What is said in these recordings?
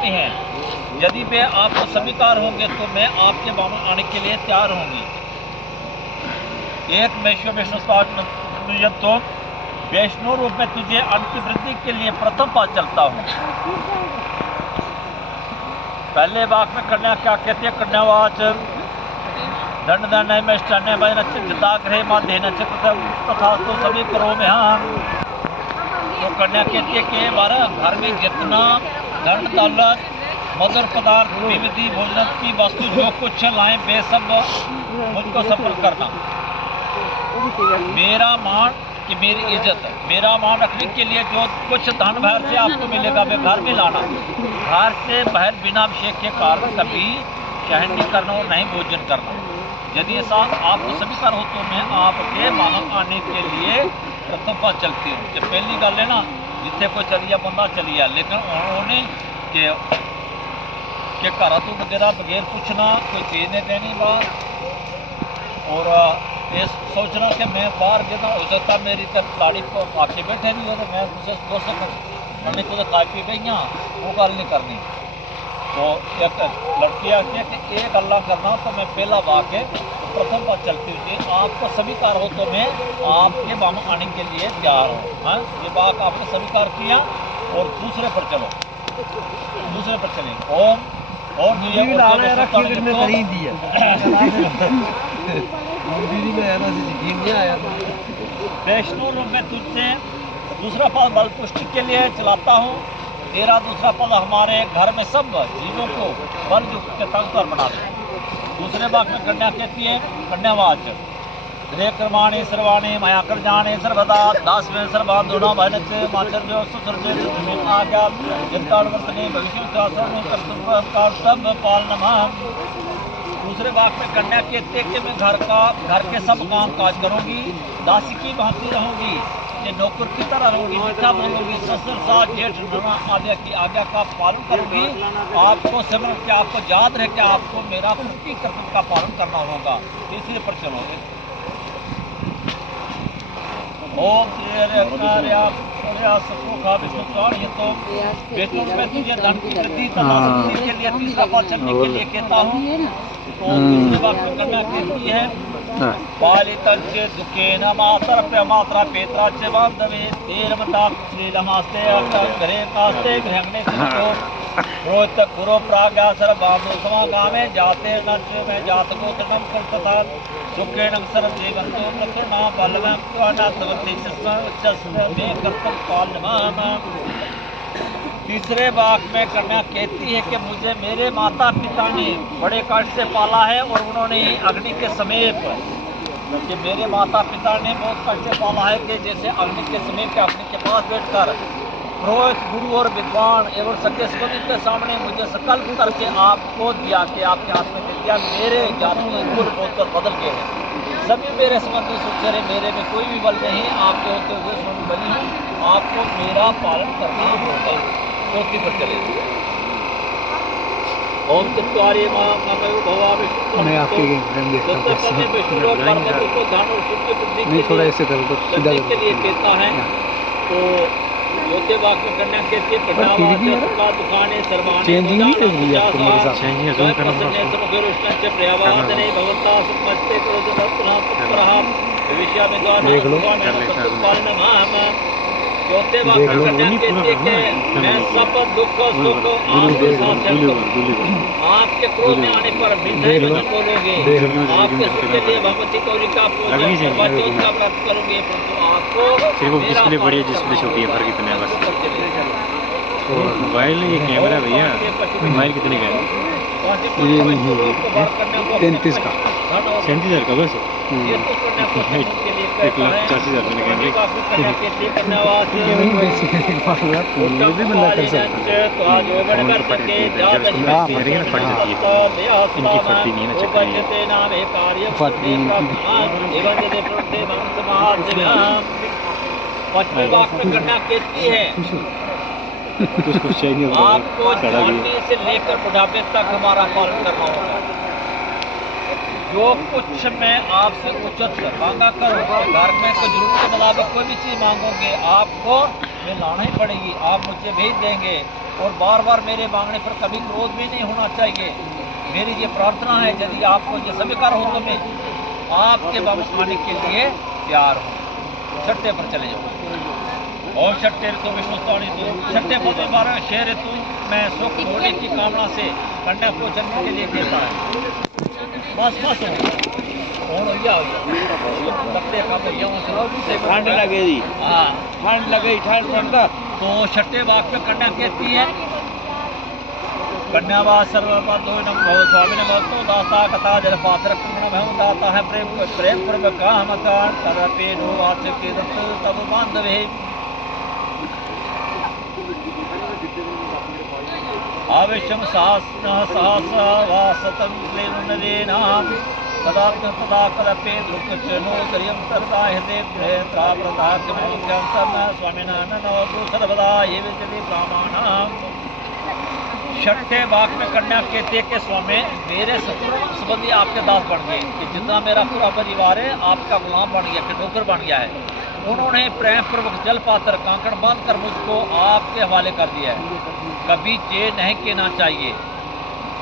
करती हैं। यदि वे आपको स्वीकार होंगे तो मैं आपके बाम आने के लिए तैयार होंगी। एक तो वैष्णव रूप में तुझे अन्न की वृद्धि के लिए प्रथम पास चलता हूँ। पहले वाक्य में कन्या क्या कहती है? कन्यावाच दंड दंड में स्टन्य भजन चित्ताग्रह माध्य तथा तो सभी करो में हम। तो कन्या कहती है कि हमारा घर में जितना धन दौलत मधुर पदार्थ विविधि भोजन की वस्तु जो कुछ लाए वे सब मुझको सफल करना। मेरा मान कि मेरी इज्जत, मेरा मान रखने के लिए जो कुछ धन बाहर से आपको मिलेगा वे घर में लाना। घर से बाहर बिना अभिषेक के कारण कभी शहन नहीं करना और नहीं भोजन करना। यदि ऐसा आपको स्वीकार हो तो मैं आपके मानव आने के लिए प्रथम पास चलती हूँ। जब पहली गल है ना, जिथे कोई चलिया बंदा चलिया, लेकिन उन्होंने के घर तो वगैरह बगैर पूछना कोई चीज़ नहीं देनी बाहर, और ये सोचना कि मैं बाहर गिरना हो सकता मेरी तब गाड़ी को आके बैठे भी हो तो मैं उसे दोस्त मैंने तो खा पी गई वो गल नहीं करनी। तो एक लड़की आती है कि एक अल्लाह करना तो मैं पहला वाक्य प्रथम पर चलती हूँ। आपको स्वीकार हो तो मैं आपके बाम आने के लिए तैयार हूँ। हाँ, ये बात आपने स्वीकार किया और दूसरे पर चलो, दूसरे पर चलेंगे। ओम और वैष्णव रूप में तुझसे दूसरा पद बल पुष्टि के लिए चलाता हूँ। तेरा दूसरा पद हमारे घर में सब जीवों को बल युक्त के ताकतवर बना दे। दूसरे भाग में कन्या कहती है कन्यावाच रे कर्माणि सर्वाणि मया कर जाने सर्वदा दास में सर्वा दोनों बहन से माचर जो सुसर्जे आज्ञा जनता वर्तने भविष्य कर्तव्य पालना। दूसरे भाग में कन्या कहते हैं कि मैं घर के सब काम काज करूंगी, दासी की भांति रहूंगी, ये नौकर की तरह रहूंगी, मीठा बोलूंगी, ससुर सास जेठ नाना आदि की आज्ञा का पालन करूंगी। आपको सिमरन के आपको याद रहे कि आपको मेरा प्रति कर्तव्य का पालन करना होगा। तीसरे पर चलोगे। ओम तो वेतन में तुझे धन की वृद्धि के लिए तीसरा पद चलने के लिए कहता हूँ। तो तीसरे वाक्य में कन्या कहती है पालितन के दुखे न मातर मात्रा पेत्रा च बांधवे तेरमता श्रीलमास्ते घरे कास्ते गृहणे रोहित गुरु प्राज्ञा सर बांधो समागामे जाते नच में जात गोत्रम तथा सुखेण सर देवंतो प्रकरणा बलवं त्वनात्वति चस्म में कर्तव्य पालनम। तीसरे वाक्य में कन्या कहती है कि मुझे मेरे माता पिता ने बड़े कष्ट से पाला है और उन्होंने ही अग्नि के समीप कि मेरे माता पिता ने बहुत कष्ट से पाला है कि जैसे अग्नि के समीप के अग्नि के पास बैठकर पुरोहित गुरु और विद्वान एवं सत्य संबंधी के सामने मुझे संकल्प करके आपको दिया कि आपके हाथ में दे दिया। मेरे जाति कुल गोत्र बदल गए हैं, सभी मेरे संबंधी सुखरे, मेरे में कोई भी बल नहीं, आपके होते हुए स्वयं बनी हूँ, आपको मेरा पालन करना होगा। चौथी पर चले। ओम चत्वारि मां नमो भवा विष्णु। मैं आपके नहीं थोड़ा ऐसे कर दो सीधा के लिए कहता है। तो चौथे वाक्य में कन्या कहती है दुकाने सर्वाने चेंजिंग नहीं कर रही आपको मेरे साथ चेंजिंग करना भगवंता समझते भविष्य में देख लो चौथे वाक्य में कन्या कहती है कि मैं सब दुख सुख आपके साथ आपके क्रोध में आने पर बोलोगे, आपके सुख के लिए भगवती गौरी का पूजन का व्रत करोगे, परंतु आपको सिर्फ डिस्प्ले बढ़िया डिस्प्ले छोटी है, फर्क इतना है बस। मोबाइल ये कैमरा भैया मोबाइल कितने का है? ये नहीं है 33 का 37,000 का बस 1,85,000 मैंने कैमरे भी बंदा कर सकता इनकी फटती नहीं है ना चक्कर फटती करना कहती है आपको जवानी से लेकर बुढ़ापे तक हमारा पालन करना होगा। जो कुछ मैं आपसे उचित मांगा करूँ, घर में कोई जरूरत के मुताबिक कोई भी चीज़ मांगोगे आपको में लाना ही पड़ेगी, आप मुझे भेज देंगे। और बार बार मेरे मांगने पर कभी क्रोध भी नहीं होना चाहिए। मेरी ये प्रार्थना है, यदि आपको ये स्वीकार हो तो मैं आपके वापस आने के लिए तैयार हूँ। छठे पर चले जाओ। और छठे ऋतु विष्णु स्वामी तो छठे पद में 12 शेर ऋतु में सुख होने की कामना से कन्या को जन्म के लिए देता है। बस बस ठंड लगेगी, हाँ ठंड लगे, ठंड पड़ता। तो छठे वाक्य में कन्या कहती है, कन्यावास सर्वपदो नमो स्वामी नमो दाता कथा जल पात्र कुंभम दाता है प्रेम प्रेम पूर्वक काम कान करते नो वाच के दत्त तब बांधवे आवेशम सहस वासतं लेनुनरेनाम तदा तदा कलपे दुःखचनो दरियं तरदा हृदय प्रेत्रा प्रदाक्य मुख्यं तन्न स्वामिना नमो सर्वदा ये विजय ब्राह्मणाम। छठे वाक्य में कन्या कहते हैं कि स्वामी मेरे संबंधी आपके दास बन गए, कि जितना मेरा पूरा परिवार है आपका गुलाम बन गया, कि नौकर बन गया है। उन्होंने प्रेम पूर्वक जल पात्र कांकड़ बांध कर मुझको आपके हवाले कर दिया है। कभी ये नहीं कहना चाहिए,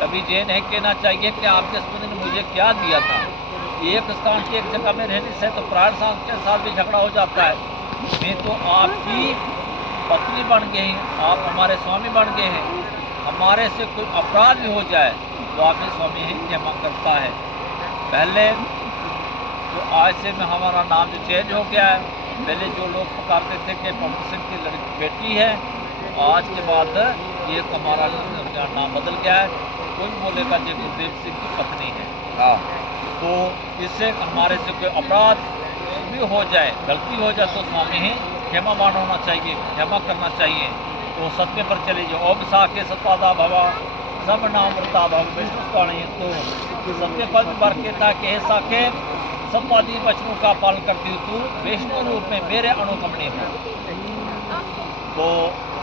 कभी ये नहीं कहना चाहिए कि आपके संबंधी ने मुझे क्या दिया था। एक स्थान से एक जगह में रहने से तो प्राण के साथ भी झगड़ा हो जाता है। मैं तो आपकी पत्नी बन गए हैं, आप हमारे स्वामी बन गए हैं। हमारे से कोई अपराध भी हो जाए तो आपके स्वामी ही क्षमा करता है। पहले तो आज से में हमारा नाम जो चेंज हो गया है, पहले जो लोग पुकारते थे कि पवन सिंह की लड़की बेटी है, आज के बाद ये हमारा नाम बदल गया है। कोई बोलेगा ये गुरुदेव सिंह की पत्नी है। हाँ, तो इससे हमारे से कोई अपराध भी हो जाए, गलती हो जाए तो स्वामी ही क्षमा मान होना चाहिए, क्षमा करना चाहिए। तो सत्य पर चले जाओ। ओम साके सत्पादा भवा सब नामृता भव विष्णु स्वाणी। तो सत्य पद पर कहता कि हे साके सत्पादी वचनों का पालन करती हूँ, तू विष्णु रूप में मेरे अनुगमनी हो। तो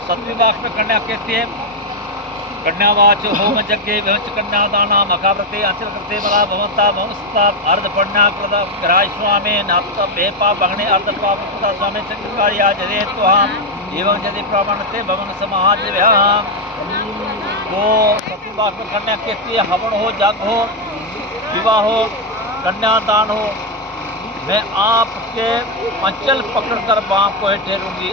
सत्य वाक्य में कन्या कहती है, कन्यावाच होम यज्ञे विहंच कन्यादाना मकाव्रते अंचल कृते बला भवंता भवंस्ता अर्ध पण्या कृत ग्राह स्वामे नात बेपा भगणे अर्ध पाप कृता स्वामे चक्रकार्या जदे त्वाम एवं यदि प्रमाणते भवन समाज व्याम। तो सत्यवाक में कन्या कहती है, हवन हो, जग हो, विवाह हो, कन्यादान हो, मैं आपके अंचल पकड़कर बाप को ठहरूंगी,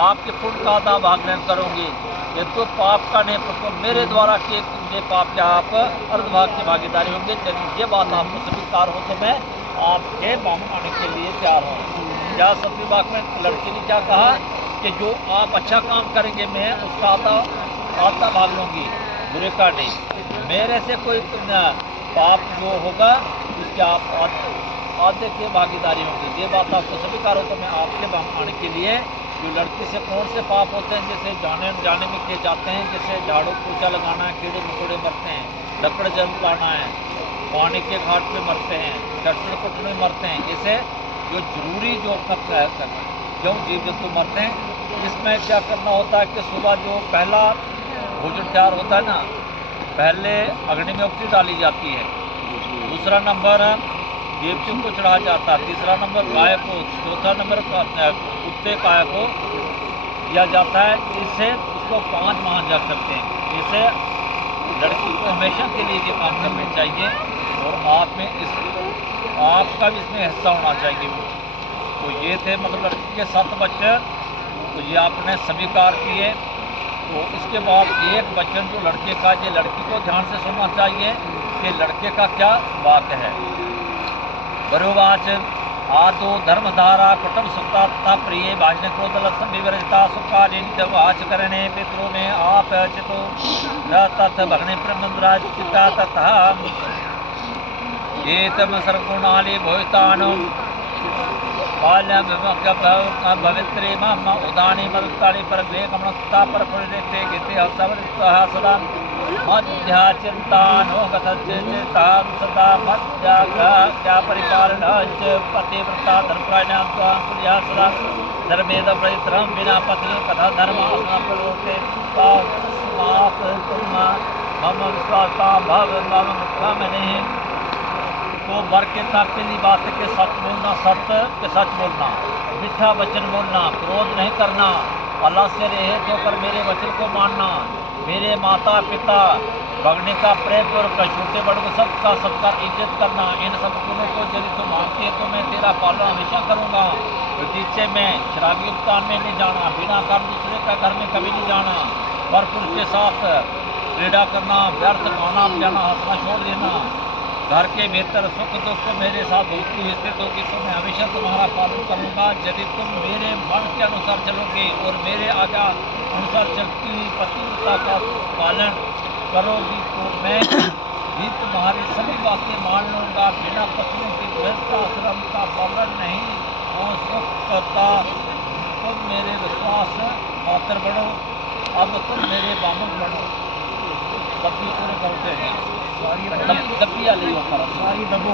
आपके पुण्य का आधा भाग ग्रहण करूंगी। ये तो पाप का नहीं, तो मेरे द्वारा किए मुझे पाप के आप अर्धभाग की भागीदारी होंगे। यदि ये बात आपको स्वीकार हो तो मैं आपके बाहर आने के लिए तैयार हूँ। क्या सत्यवाक में लड़की ने क्या कहा कि जो आप अच्छा काम करेंगे मैं उसका आधा भाग लूँगी, बुरे का नहीं। मेरे से कोई पाप जो होगा उसके आप आधे की भागीदारी होगी। ये बात आपको स्वीकार हो तो मैं आपके बाहर आने के लिए। जो लड़की से कौन से पाप होते हैं, जैसे जाने में किए जाते हैं, जैसे झाड़ू पोछा लगाना है, कीड़े मकोड़े मरते हैं, लकड़ जल लाना है, पानी के घाट पे मरते हैं, चटने कुटने में मरते हैं। जैसे जो जरूरी जो क्यों जीव जंतु मरते हैं, इसमें क्या करना होता है कि सुबह जो पहला भोजन तैयार होता है ना, पहले अग्नि में अग्नि डाली जाती है, दूसरा नंबर देवतियों को चढ़ाया जाता है, तीसरा नंबर गाय को, चौथा नंबर कुत्ते गाय को दिया जाता है। इससे उसको 5 मान जा सकते हैं। इससे लड़की को हमेशा के लिए ये काम करने चाहिए और आपका भी इसमें हिस्सा होना चाहिए। तो ये थे मतलब लड़की के 7 वचन, तो ये आपने स्वीकार किए। तो इसके बाद एक वचन जो लड़के का, ये लड़की को ध्यान से सुनना चाहिए कि लड़के का क्या वाक्य है। बरोवाच आदो धर्मधारा कुटुंब सुखता प्रिय भाजन क्रोध लक्षण विवरता सुखादि वाच करणे पितरों में आप चितो तथ भगने प्रमंद्राचिता तथा एतम सर्वगुणाली भोतानु भवित्रे मम उदानी मदुक्तानि पर ग्रे कमनस्ता पर पुरिते गीते हसवरितः सदा मध्या चिंतानो गतचितां सदा मध्या क्या परिपालनश्च पतिव्रता धर्मपरायणां त्वां कुर्याः सदा धर्मेद परित्रं विना पत्नी कथा धर्मासना प्रलोके तास्मात् कुर्मा मम विश्वासा भव मम मुक्तामने। तो वर के था पहली बात है कि सच बोलना, सत्य के सच बोलना, मीठा वचन बोलना, क्रोध नहीं करना, अल्लाह से रहित होकर मेरे वचन को मानना, मेरे माता पिता भगने का प्रेम और छोटे बड़े को सबका सत्कार इज्जत करना, इन सब गुणों को यदि तुम मानते तो मैं तेरा पालन हमेशा करूँगा। प्रतीचे में शराबी उपदान में नहीं जाना, बिना काम दूसरे का घर में कभी नहीं जाना, पर पुरुष के साथ क्रीड़ा करना, व्यर्थ खाना जाना, हंसना छोड़ देना, घर के भीतर सुख दुख मेरे साथ होती स्थित होगी तो मैं हमेशा तुम्हारा पालन करूँगा। यदि तुम मेरे मन के अनुसार चलोगे और मेरे आज्ञा अनुसार चलती हुई पतिव्रता का पालन करोगी तो मैं भी तुम्हारी सभी बातें मान लूँगा। बिना पत्नियों की गृहस्थाश्रम का पालन नहीं हो सकता। तुम मेरे विश्वास पात्र बनो, अब तुम मेरे बामन बनो। दब्बी पूरे करते हैं, दब्बी आ रही हो सारी दबो।